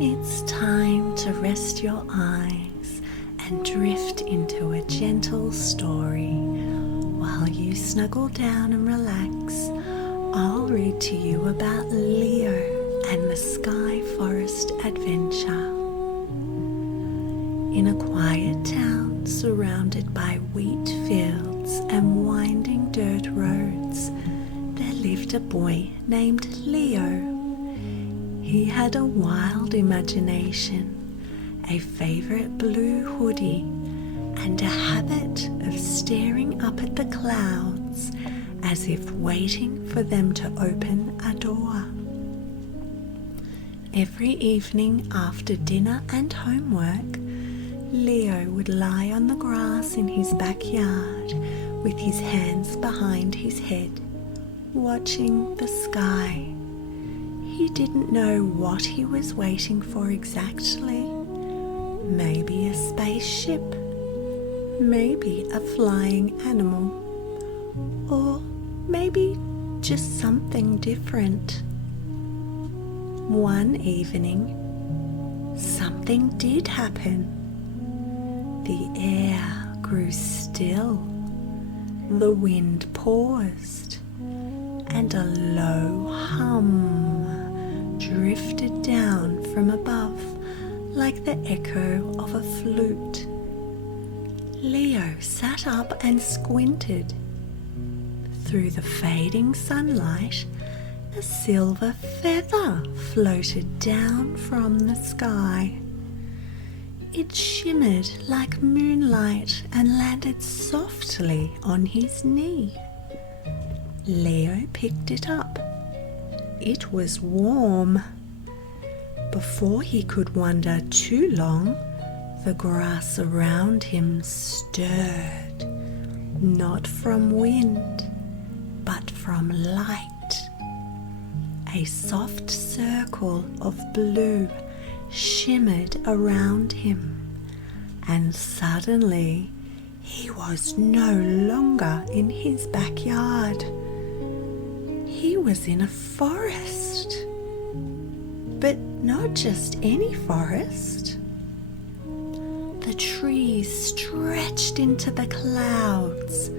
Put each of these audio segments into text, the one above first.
It's time to rest your eyes and drift into a gentle story. While you snuggle down and relax, I'll read to you about Leo and the Sky Forest Adventure. In a quiet town surrounded by wheat fields and winding dirt roads, there lived a boy named Leo. He had a wild imagination, a favourite blue hoodie, and a habit of staring up at the clouds as if waiting for them to open a door. Every evening after dinner and homework, Leo would lie on the grass in his backyard with his hands behind his head, watching the sky. He didn't know what he was waiting for exactly. Maybe a spaceship, maybe a flying animal, or maybe just something different. One evening, something did happen. The air grew still, the wind paused, and a low hum drifted down from above like the echo of a flute. Leo sat up and squinted. Through the fading sunlight, a silver feather floated down from the sky. It shimmered like moonlight and landed softly on his knee. Leo picked it up. It was warm. Before he could wonder too long, the grass around him stirred, not from wind, but from light. A soft circle of blue shimmered around him, and suddenly he was no longer in his backyard. He was in a forest, but not just any forest. The trees stretched into the clouds,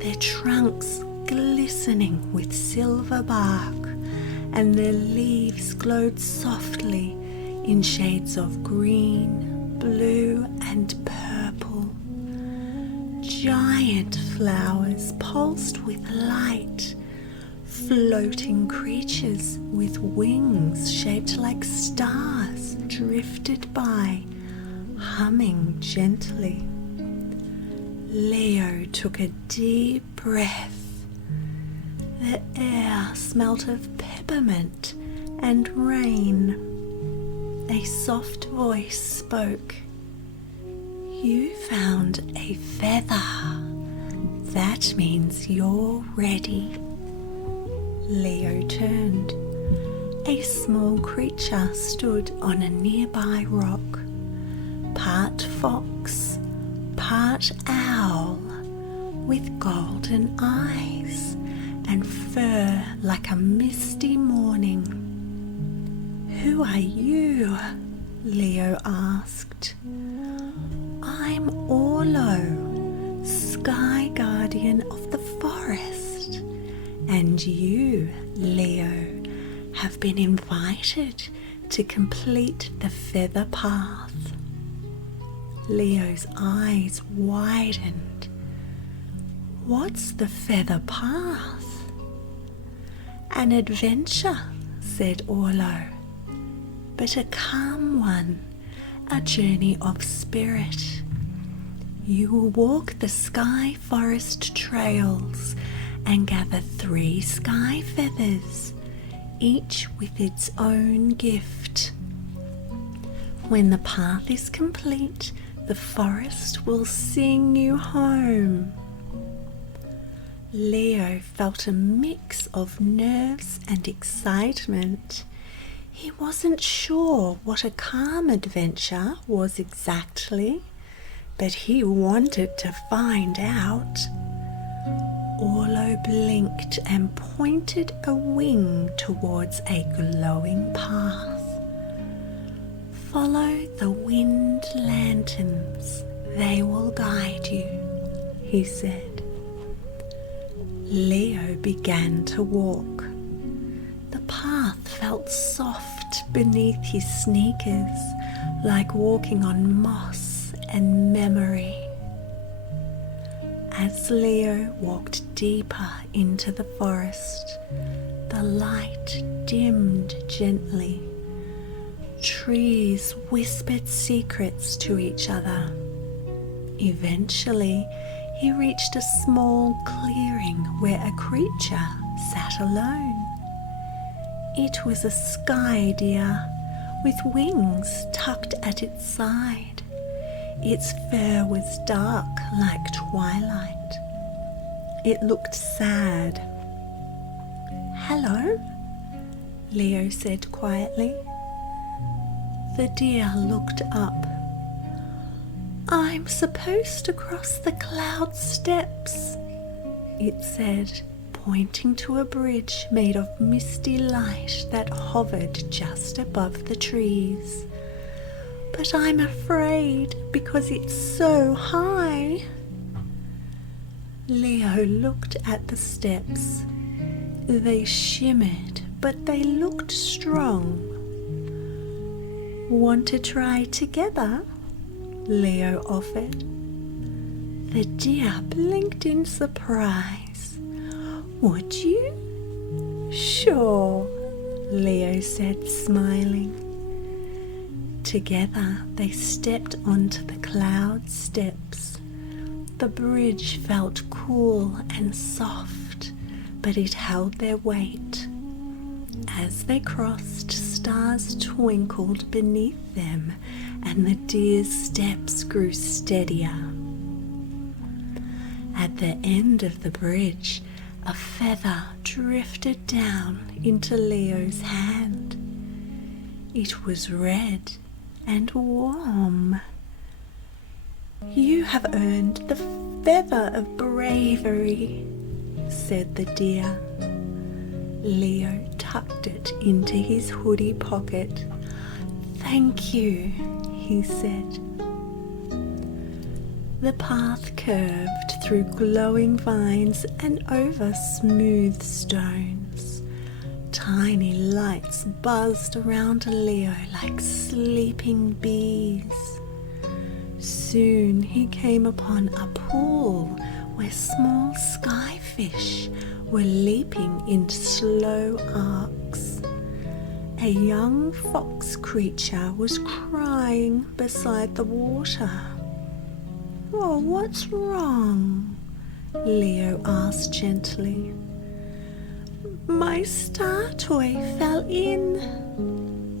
their trunks glistening with silver bark, and their leaves glowed softly in shades of green, blue, and purple. Giant flowers pulsed with light. Floating creatures with wings shaped like stars drifted by, humming gently. Leo took a deep breath. The air smelt of peppermint and rain. A soft voice spoke. "You found a feather. That means you're ready." Leo turned. A small creature stood on a nearby rock, part fox, part owl, with golden eyes and fur like a misty morning. "Who are you?" Leo asked. "I'm Orlo, Sky Guardian of the Forest. And you, Leo, have been invited to complete the feather path." Leo's eyes widened. "What's the feather path?" "An adventure," said Orlo, "but a calm one, a journey of spirit. You will walk the sky forest trails and gather 3 sky feathers, each with its own gift. When the path is complete, the forest will sing you home." Leo felt a mix of nerves and excitement. He wasn't sure what a calm adventure was exactly, but he wanted to find out. Orlo blinked and pointed a wing towards a glowing path. Follow the wind lanterns, they will guide you, he said. Leo began to walk. The path felt soft beneath his sneakers, like walking on moss and memory. As Leo walked deeper into the forest, the light dimmed gently. Trees whispered secrets to each other. Eventually, he reached a small clearing where a creature sat alone. It was a sky deer with wings tucked at its side. Its fur was dark like twilight. It looked sad. "Hello," Leo said quietly. The deer looked up. "I'm supposed to cross the cloud steps," it said, pointing to a bridge made of misty light that hovered just above the trees. "But I'm afraid because it's so high." Leo looked at the steps. They shimmered, but they looked strong. "Want to try together?" Leo offered. The deer blinked in surprise. "Would you?" "Sure," Leo said, smiling. Together they stepped onto the cloud steps. The bridge felt cool and soft, but it held their weight. As they crossed, stars twinkled beneath them, and the deer's steps grew steadier. At the end of the bridge, a feather drifted down into Leo's hand. It was red and warm. "You have earned the feather of bravery," said the deer. Leo tucked it into his hoodie pocket. "Thank you," he said. The path curved through glowing vines and over smooth stones. Tiny lights buzzed around Leo like sleeping bees. Soon he came upon a pool where small skyfish were leaping in slow arcs. A young fox creature was crying beside the water. "Oh, what's wrong?" Leo asked gently. "My star toy fell in,"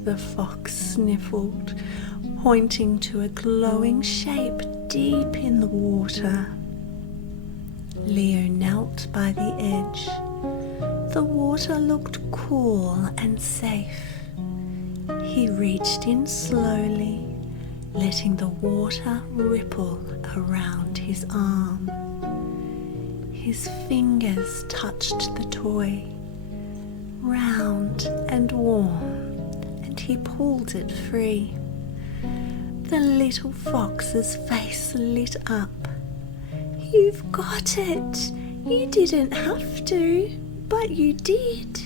the fox sniffled, pointing to a glowing shape deep in the water. Leo knelt by the edge. The water looked cool and safe. He reached in slowly, letting the water ripple around his arm. His fingers touched the toy, round and warm, and he pulled it free. The little fox's face lit up. "You've got it! You didn't have to, but you did."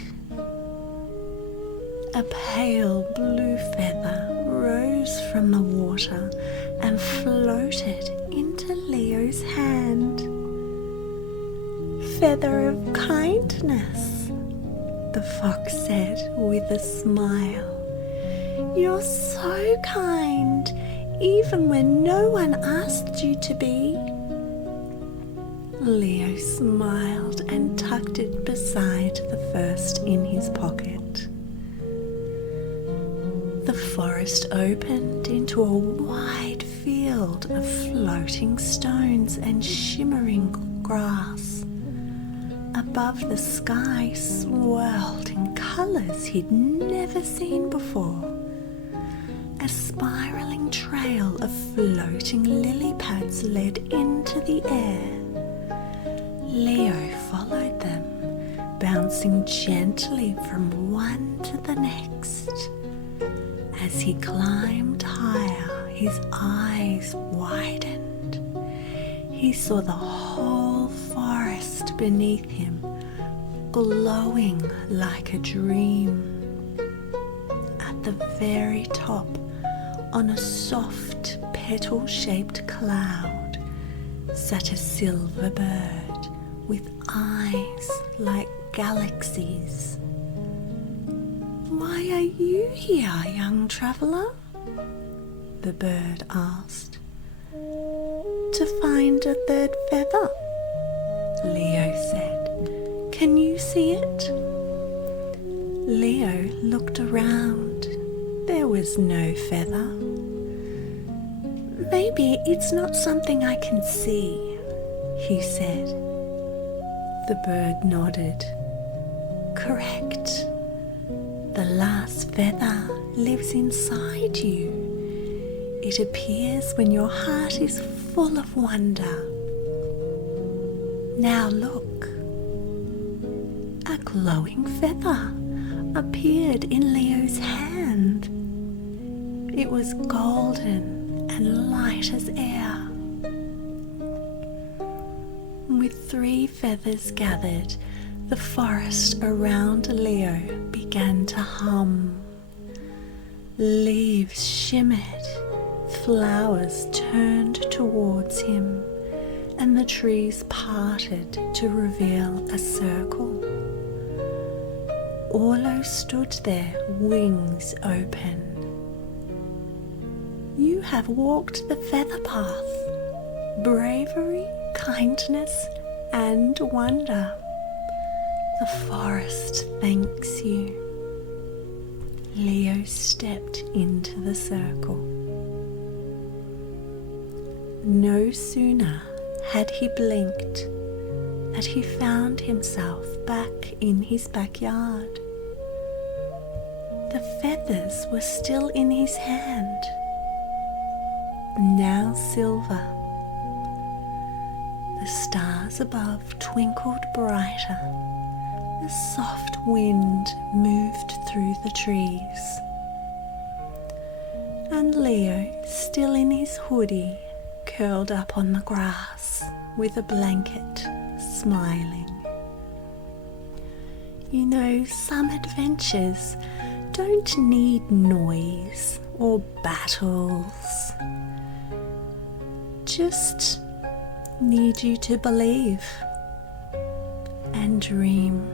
A pale blue feather rose from the water and floated into Leo's hand. "Feather of kindness," the fox said with a smile. "You're so kind, even when no one asked you to be." Leo smiled and tucked it beside the first in his pocket. The forest opened into a wide field of floating stones and shimmering grass. Above, the sky swirled in colours he'd never seen before. A spiralling trail of floating lily pads led into the air. Leo followed them, bouncing gently from one to the next. As he climbed higher, his eyes widened. He saw the whole forest beneath him, glowing like a dream. At the very top, on a soft petal-shaped cloud, sat a silver bird with eyes like galaxies. "Why are you here, young traveller?" the bird asked. "To find a third feather," Leo said. "Can you see it?" Leo looked around. There was no feather. "Maybe it's not something I can see," he said. The bird nodded. "Correct. The last feather lives inside you. It appears when your heart is full of wonder. Now look." A glowing feather appeared in Leo's hand. It was golden and light as air. With 3 feathers gathered, the forest around Leo began to hum. Leaves shimmered, flowers turned towards him, and the trees parted to reveal a circle. Orlo stood there, wings open. "You have walked the feather path, bravery, kindness, and wonder. The forest thanks you." Leo stepped into the circle. No sooner had he blinked that he found himself back in his backyard. The feathers were still in his hand, now silver. The stars above twinkled brighter. A soft wind moved through the trees. And Leo, still in his hoodie, curled up on the grass with a blanket, smiling. You know, some adventures don't need noise or battles. Just need you to believe and dream.